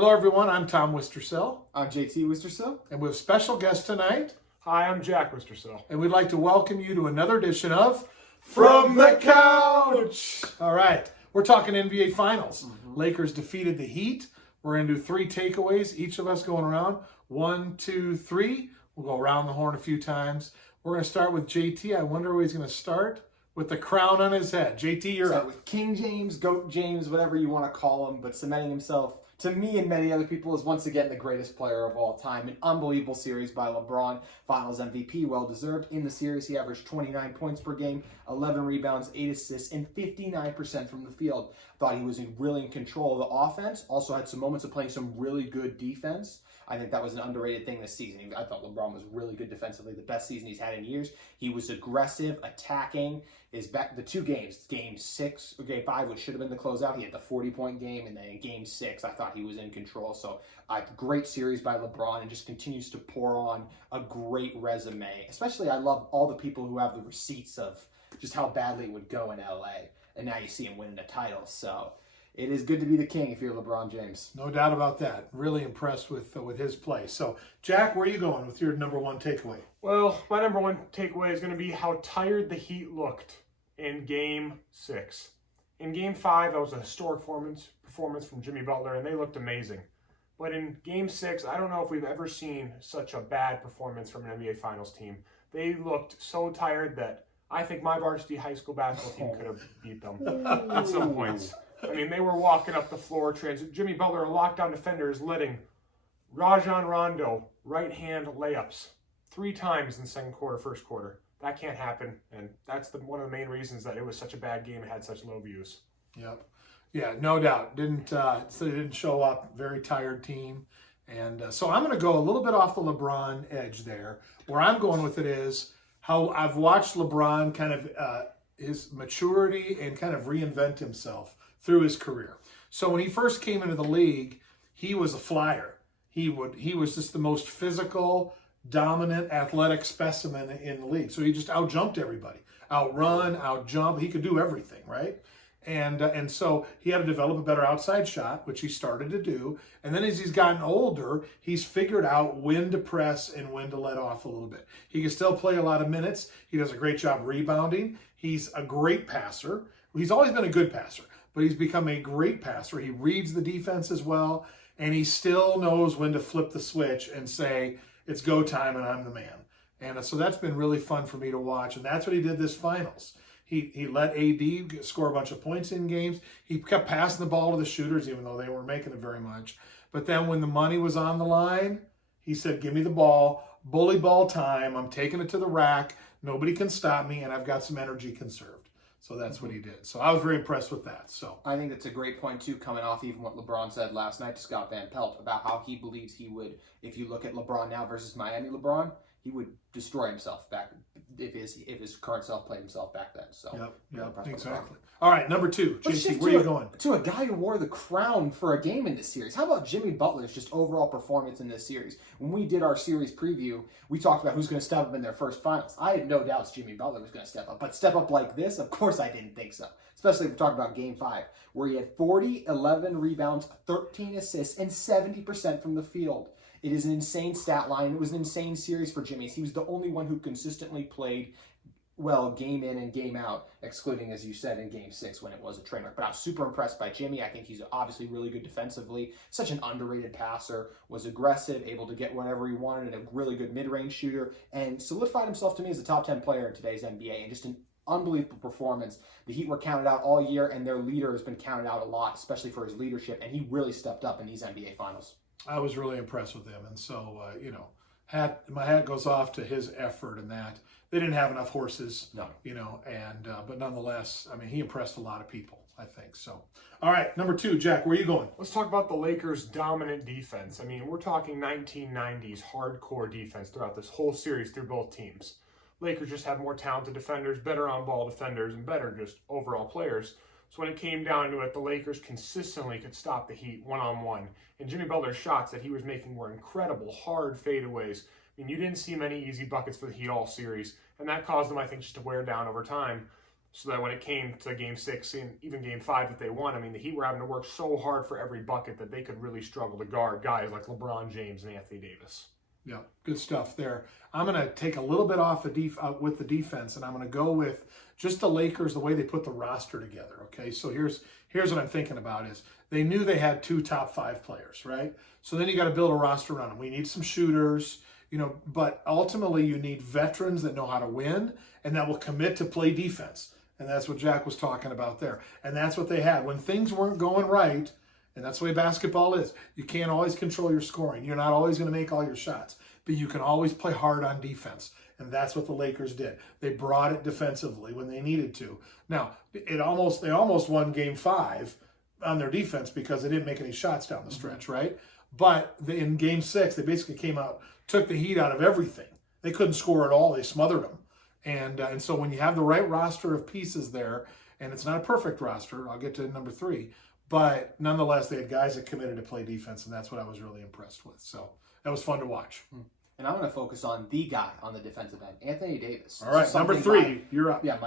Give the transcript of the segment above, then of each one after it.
Hello, everyone. I'm Tom Wistrcill. I'm JT Wistrcill. And we have a special guest tonight. Hi, I'm Jack Wistrcill. And we'd like to welcome you to another edition of From the Couch! All right. We're talking NBA Finals. Lakers defeated the Heat. We're going to do 3 takeaways, each of us going around. 1, 2, 3. We'll go around the horn a few times. We're going to start with JT. I wonder where he's going to start with the crown on his head. JT, you're up. With King James, Goat James, whatever you want to call him, but cementing himself, to me and many other people, is once again the greatest player of all time. An unbelievable series by LeBron. Finals MVP, well-deserved. In the series, he averaged 29 points per game, 11 rebounds, 8 assists, and 59% from the field. Thought he was really in control of the offense. Also had some moments of playing some really good defense. I think that was an underrated thing this season. I thought LeBron was really good defensively, the best season he's had in years. He was aggressive, attacking. The 2 games, Game 6 or Game 5, which should have been the closeout, he had the 40-point game, and then in Game 6, I thought he was in control. So a great series by LeBron, and just continues to pour on a great resume. Especially, I love all the people who have the receipts of just how badly it would go in LA, and now you see him winning the title. So it is good to be the king if you're LeBron James. No doubt about that. Really impressed with his play. So, Jack, where are you going with your number 1 takeaway? Well, my number 1 takeaway is going to be how tired the Heat looked in Game 6. In Game 5, that was a historic performance from Jimmy Butler, and they looked amazing. But in Game 6, I don't know if we've ever seen such a bad performance from an NBA Finals team. They looked so tired that I think my varsity high school basketball team could have beat them at some points. I mean, they were walking up the floor. Jimmy Butler, a lockdown defender, is letting Rajon Rondo right-hand layups 3 times in the second quarter, first quarter. That can't happen, and that's one of the main reasons that it was such a bad game and had such low views. Yep. Yeah, no doubt. So they didn't show up. Very tired team. And so I'm going to go a little bit off the LeBron edge there. Where I'm going with it is how I've watched LeBron kind of his maturity and kind of reinvent himself through his career. So when he first came into the league, he was a flyer. He was just the most physical, dominant, athletic specimen in the league. So he just outjumped everybody. Outrun, outjump. He could do everything, right? And so he had to develop a better outside shot, which he started to do. And then as he's gotten older, he's figured out when to press and when to let off a little bit. He can still play a lot of minutes. He does a great job rebounding. He's a great passer. He's always been a good passer, but he's become a great passer. He reads the defense as well, and he still knows when to flip the switch and say, it's go time and I'm the man. And so that's been really fun for me to watch, and that's what he did this finals. He let AD score a bunch of points in games. He kept passing the ball to the shooters, even though they weren't making it very much. But then when the money was on the line, he said, give me the ball, bully ball time. I'm taking it to the rack. Nobody can stop me, and I've got some energy conserved. So that's what he did. So I was very impressed with that. So I think that's a great point, too, coming off even what LeBron said last night to Scott Van Pelt about how he believes he would, if you look at LeBron now versus Miami LeBron, he would destroy himself back if his current self played himself back then. So yep, exactly. All right, number 2, JT, where are you going? To a guy who wore the crown for a game in this series. How about Jimmy Butler's just overall performance in this series? When we did our series preview, we talked about who's going to step up in their first finals. I had no doubts Jimmy Butler was going to step up, but step up like this, of course I didn't think so. Especially if we're talking about Game 5, where he had 40, 11 rebounds, 13 assists, and 70% from the field. It is an insane stat line. It was an insane series for Jimmy. He was the only one who consistently played well game in and game out, excluding, as you said, in Game 6 when it was a train wreck. But I was super impressed by Jimmy. I think he's obviously really good defensively. Such an underrated passer. Was aggressive, able to get whatever he wanted, and a really good mid-range shooter, and solidified himself to me as a top 10 player in today's NBA. And just an unbelievable performance. The Heat were counted out all year, and their leader has been counted out a lot, especially for his leadership, and he really stepped up in these NBA Finals. I was really impressed with him, and so my hat goes off to his effort in that. They didn't have enough horses, but nonetheless, I mean, he impressed a lot of people, I think. So, all right, number 2, Jack, where are you going? Let's talk about the Lakers' dominant defense. I mean, we're talking 1990s hardcore defense throughout this whole series through both teams. Lakers just have more talented defenders, better on-ball defenders, and better just overall players. So when it came down to it, the Lakers consistently could stop the Heat one-on-one. And Jimmy Butler's shots that he was making were incredible, hard fadeaways. mean, you didn't see many easy buckets for the Heat all series, and that caused them, I think, just to wear down over time. so that when it came to Game 6 and even Game 5 that they won, I mean, the Heat were having to work so hard for every bucket that they could really struggle to guard guys like LeBron James and Anthony Davis. Yeah, good stuff there. I'm going to take a little bit off with the defense, and I'm going to go with just the Lakers, the way they put the roster together, okay? So here's what I'm thinking about is they knew they had 2 top 5 players, right? So then you got to build a roster around them. We need some shooters, but ultimately you need veterans that know how to win and that will commit to play defense. And that's what Jack was talking about there. And that's what they had. When things weren't going right, and that's the way basketball is, you can't always control your scoring. You're not always going to make all your shots, but you can always play hard on defense. And that's what the Lakers did. They brought it defensively when they needed to. Now, they almost won Game 5 on their defense because they didn't make any shots down the stretch, right? But in Game 6, they basically came out, took the heat out of everything. They couldn't score at all. They smothered them. And so when you have the right roster of pieces there, and it's not a perfect roster, I'll get to number 3, but nonetheless, they had guys that committed to play defense, and that's what I was really impressed with. So that was fun to watch. And I'm going to focus on the guy on the defensive end, Anthony Davis. All right, number 3, you're up. Yeah,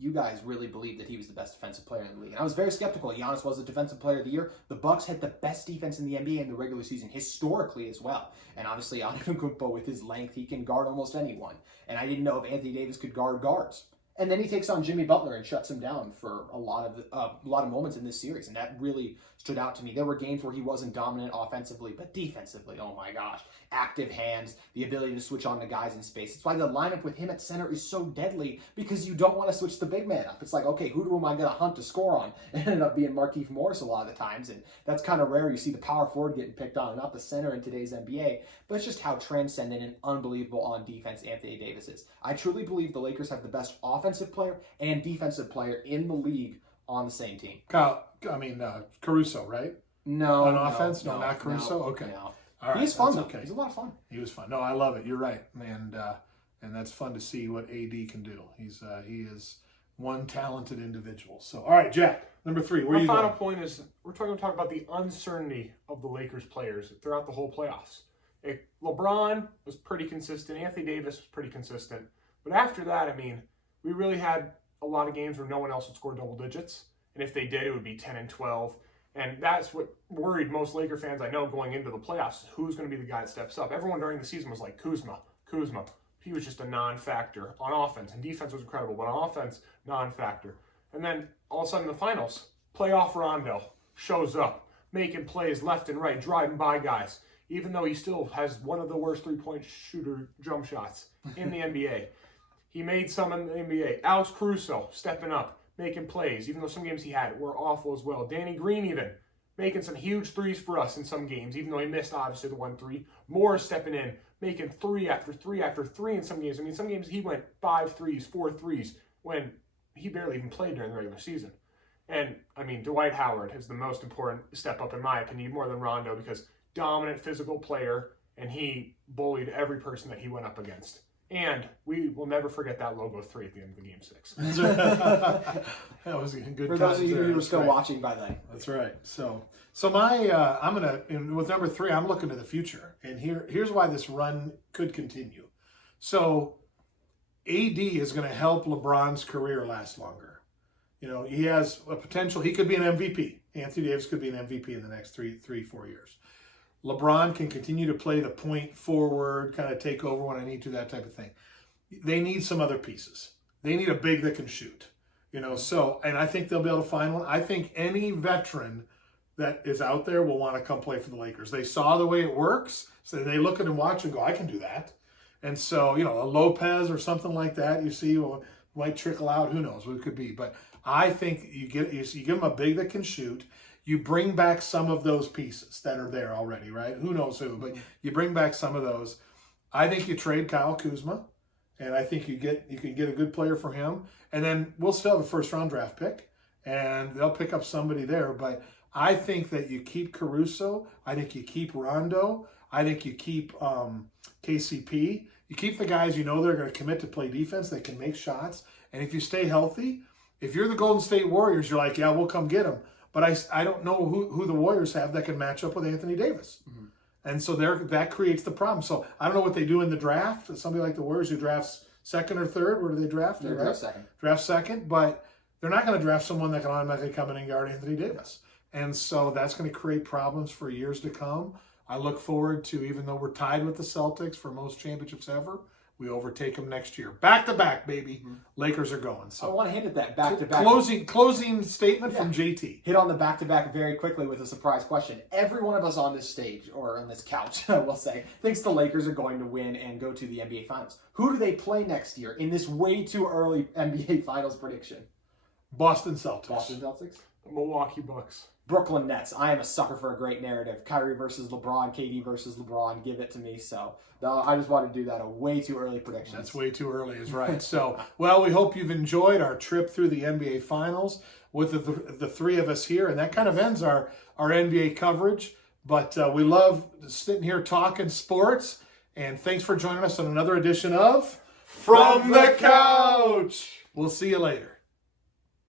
you guys really believed that he was the best defensive player in the league. And I was very skeptical. Giannis was the defensive player of the year. The Bucks had the best defense in the NBA in the regular season, historically as well. And obviously, Antetokounmpo, with his length, he can guard almost anyone. And I didn't know if Anthony Davis could guard guards. And then he takes on Jimmy Butler and shuts him down for a lot of moments in this series, and that really stood out to me. There were games where he wasn't dominant offensively, but defensively, oh my gosh, active hands, the ability to switch on to guys in space. It's why the lineup with him at center is so deadly, because you don't want to switch the big man up. It's like, okay, who am I going to hunt to score on? It ended up being Markieff Morris a lot of the times, and that's kind of rare. You see the power forward getting picked on, not the center in today's NBA, but it's just how transcendent and unbelievable on defense Anthony Davis is. I truly believe the Lakers have the best offensive player and defensive player in the league on the same team. Caruso, right? No. On offense? No, not Caruso? No, okay. No. All right, he's fun, though. okay. He's a lot of fun. He was fun. No, I love it. You're right. And that's fun to see what AD can do. He is one talented individual. So, all right, Jack, number 3, where are you going? My final point is we're going to talk about the uncertainty of the Lakers players throughout the whole playoffs. LeBron was pretty consistent. Anthony Davis was pretty consistent. But after that, we really had a lot of games where no one else would score double digits. And if they did, it would be 10 and 12. And that's what worried most Laker fans I know going into the playoffs. Who's going to be the guy that steps up? Everyone during the season was like, Kuzma. He was just a non-factor on offense. And defense was incredible, but on offense, non-factor. And then all of a sudden in the finals, playoff Rondo shows up, making plays left and right, driving by guys, even though he still has one of the worst three-point shooter jump shots in the NBA. He made some in the NBA. Alex Caruso stepping up, making plays, even though some games he had were awful as well. Danny Green even making some huge threes for us in some games, even though he missed, obviously, the 1-3. Moore stepping in, making 3 after 3 after 3 in some games. Some games he went 5 threes, 4 threes, when he barely even played during the regular season. And, Dwight Howard is the most important step up, in my opinion, more than Rondo, because dominant physical player, and he bullied every person that he went up against. And we will never forget that logo 3 at the end of the Game 6. That was a good For those of you who were still right. watching by then. That's right. So my I'm gonna with number 3, I'm looking to the future, and here's why this run could continue. So AD is going to help LeBron's career last longer. He has a potential. He could be an MVP. Anthony Davis could be an MVP in the next 3-4 years. LeBron can continue to play the point forward, kind of take over when I need to, that type of thing. They need some other pieces. They need a big that can shoot, and I think they'll be able to find one. I think any veteran that is out there will want to come play for the Lakers. They saw the way it works, so they look at and watch and go, I can do that. And so, a Lopez or something like that, you see, might trickle out. Who knows what it could be. But I think you give them a big that can shoot. You bring back some of those pieces that are there already, right? Who knows who, but you bring back some of those. I think you trade Kyle Kuzma, and I think you can get a good player for him. And then we'll still have a first-round draft pick, and they'll pick up somebody there. But I think that you keep Caruso. I think you keep Rondo. I think you keep KCP. You keep the guys they're going to commit to play defense. They can make shots. And if you stay healthy, if you're the Golden State Warriors, you're like, yeah, we'll come get them. But I don't know who the Warriors have that can match up with Anthony Davis. And so that creates the problem. So I don't know what they do in the draft. Somebody like the Warriors who drafts second or third. Where do they draft? They're draft second. Draft second, but they're not going to draft someone that can automatically come in and guard Anthony Davis. And so that's going to create problems for years to come. I look forward to, even though we're tied with the Celtics for most championships ever, we overtake them next year. Back to back, baby. Lakers are going. I So want to hit at that back-to-back. closing statement from JT. Hit on the back-to-back very quickly with a surprise question. Every one of us on this stage, or on this couch, we'll say, thinks the Lakers are going to win and go to the NBA Finals. Who do they play next year in this way too early NBA Finals prediction? Boston Celtics. Boston Celtics? The Milwaukee Bucks. Brooklyn Nets. I am a sucker for a great narrative. Kyrie versus LeBron, KD versus LeBron. Give it to me. So I just wanted to do that. A way too early prediction. That's way too early, is right. So, well, we hope you've enjoyed our trip through the NBA Finals with the three of us here, and that kind of ends our NBA coverage. But we love sitting here talking sports, and thanks for joining us on another edition of From the Couch. We'll see you later.